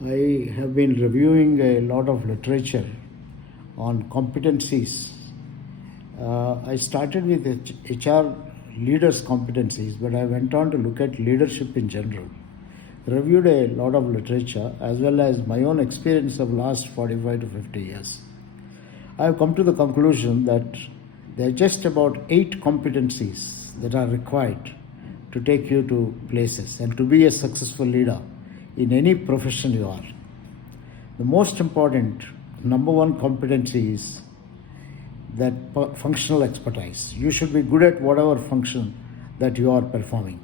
I have been reviewing a lot of literature on competencies. I started with HR leaders' competencies, but I went on to look at leadership in general. Reviewed a lot of literature as well as my own experience of last 45 to 50 years. I have come to the conclusion that there are just about 8 competencies that are required to take you to places and to be a successful leader in any profession you are. The most important, number one competency is that functional expertise. You should be good at whatever function that you are performing,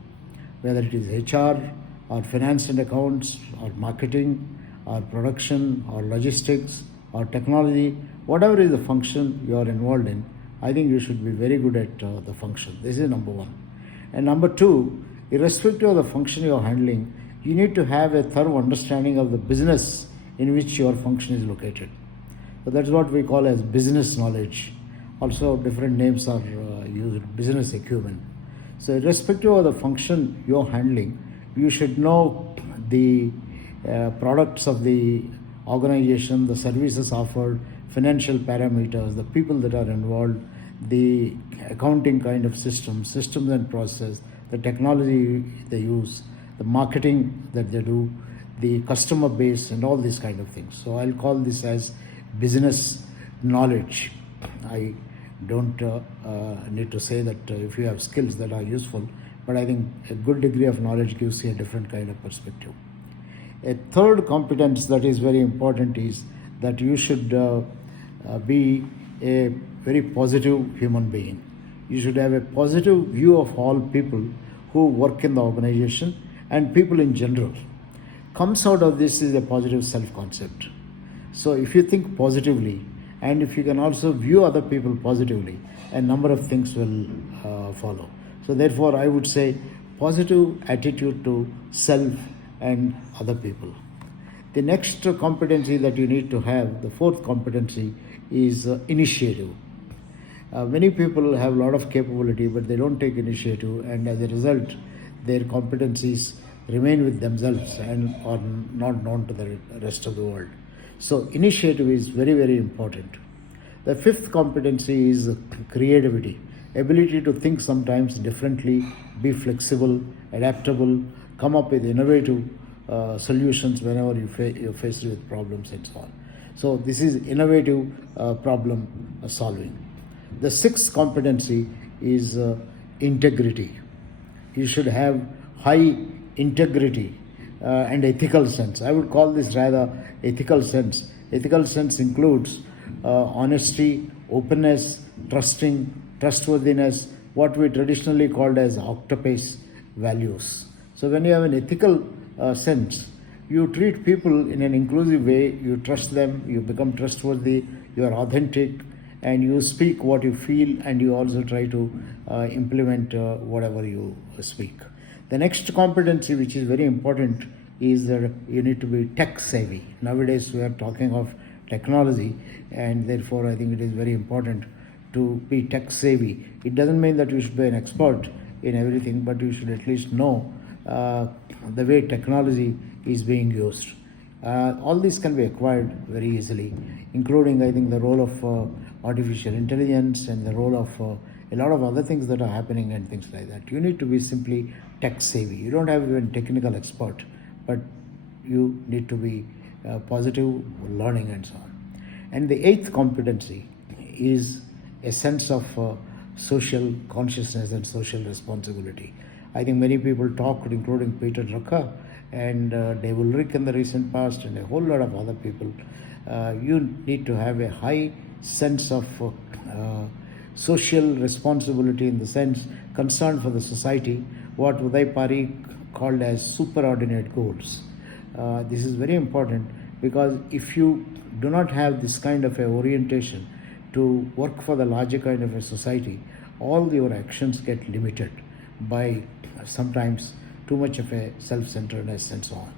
whether it is HR or finance and accounts or marketing or production or logistics or technology, whatever is the function you are involved in. I think you should be very good at the function. This is number one. And number two, irrespective of the function you are handling, you need to have a thorough understanding of the business in which your function is located. So that's what we call as business knowledge. Also, different names are used, business acumen. So irrespective of the function you're handling, you should know the products of the organization, the services offered, financial parameters, the people that are involved, the accounting kind of systems and process, the technology they use, the marketing that they do, the customer base, and all these kind of things. So I'll call this as business knowledge. I don't need to say that if you have skills that are useful, but I think a good degree of knowledge gives you a different kind of perspective. A third competence that is very important is that you should be a very positive human being. You should have a positive view of all people who work in the organization and people in general. Comes out of this is a positive self-concept. So if you think positively and if you can also view other people positively, a number of things will follow. So therefore I would say positive attitude to self and other people. The next competency that you need to have, the fourth competency, is initiative. Many people have a lot of capability but they don't take initiative, and as a result their competencies remain with themselves and are not known to the rest of the world. So initiative is very, very important. The fifth competency is creativity, ability to think sometimes differently, be flexible, adaptable, come up with innovative solutions whenever you're faced with problems and so on. So this is innovative problem solving. The sixth competency is integrity. You should have high integrity and ethical sense. I would call this rather ethical sense. Ethical sense includes honesty, openness, trustworthiness, what we traditionally called as OCTAPACE values. So when you have an ethical sense, you treat people in an inclusive way, you trust them, you become trustworthy, you are authentic, and you speak what you feel, and you also try to implement whatever you speak. The next competency, which is very important, is that you need to be tech savvy. Nowadays we are talking of technology, and therefore I think it is very important to be tech savvy. It doesn't mean that you should be an expert in everything, but you should at least know the way technology is being used. All these can be acquired very easily, including I think the role of artificial intelligence and the role of a lot of other things that are happening and things like that. You need to be simply tech savvy. You don't have even technical expert, but you need to be positive, learning and so on. And the eighth competency is a sense of social consciousness and social responsibility. I think many people talked, including Peter Drucker and Dave Ulrich in the recent past and a whole lot of other people. You need to have a high sense of social responsibility, in the sense concern for the society, what Uday Parikh called as superordinate goals. This is very important, because if you do not have this kind of a orientation to work for the larger kind of a society, all your actions get limited by sometimes too much of a self-centeredness and so on.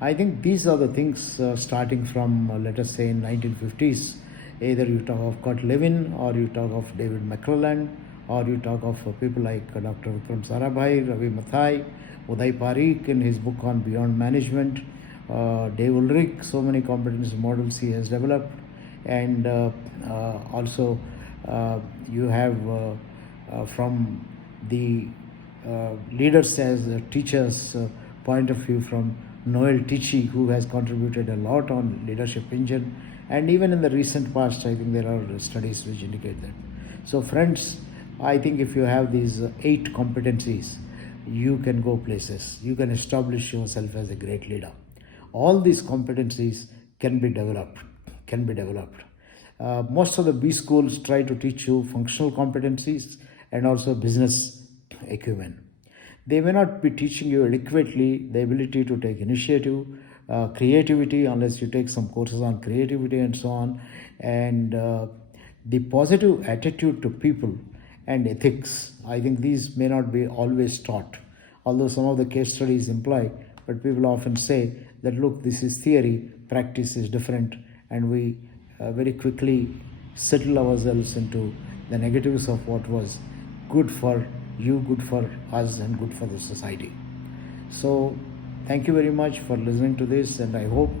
I think these are the things starting from, let us say, in 1950s. Either you talk of Kurt Lewin, or you talk of David McClelland, or you talk of people like Dr. Vikram Sarabhai, Ravi Mathai, Uday Parikh in his book on Beyond Management, Dave Ulrich, so many competency models he has developed, and also you have from the leaders as teachers point of view from Noel Tichy, who has contributed a lot on leadership engine, and even in the recent past I think there are studies which indicate that. So friends, I think if you have these 8 competencies, you can go places, you can establish yourself as a great leader. All these competencies can be developed. Most of the B schools try to teach you functional competencies and also business acumen. They may not be teaching you adequately the ability to take initiative, creativity, unless you take some courses on creativity and so on, and the positive attitude to people and ethics. I think these may not be always taught, although some of the case studies imply, but people often say that look, this is theory, practice is different, and we very quickly settle ourselves into the negatives of what was good for you, good for us, and good for the society. So, thank you very much for listening to this, and I hope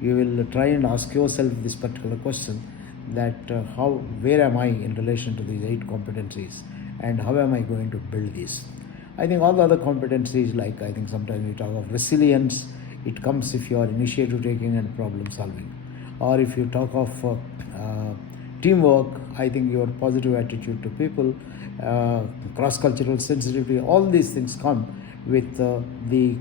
you will try and ask yourself this particular question: that where am I in relation to these 8 competencies, and how am I going to build these? I think all the other competencies, like I think sometimes we talk of resilience, it comes if you are initiative taking and problem solving, or if you talk of teamwork, I think your positive attitude to people, cross-cultural sensitivity, all these things come with the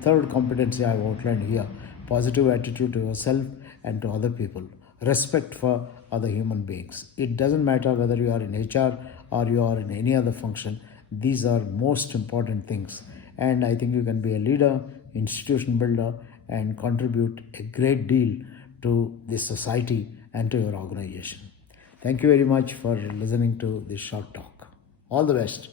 third competency I have outlined here: positive attitude to yourself and to other people, respect for other human beings. It doesn't matter whether you are in HR or you are in any other function, these are most important things. And I think you can be a leader, institution builder, and contribute a great deal to the society and to your organization. Thank you very much for listening to this short talk. All the best.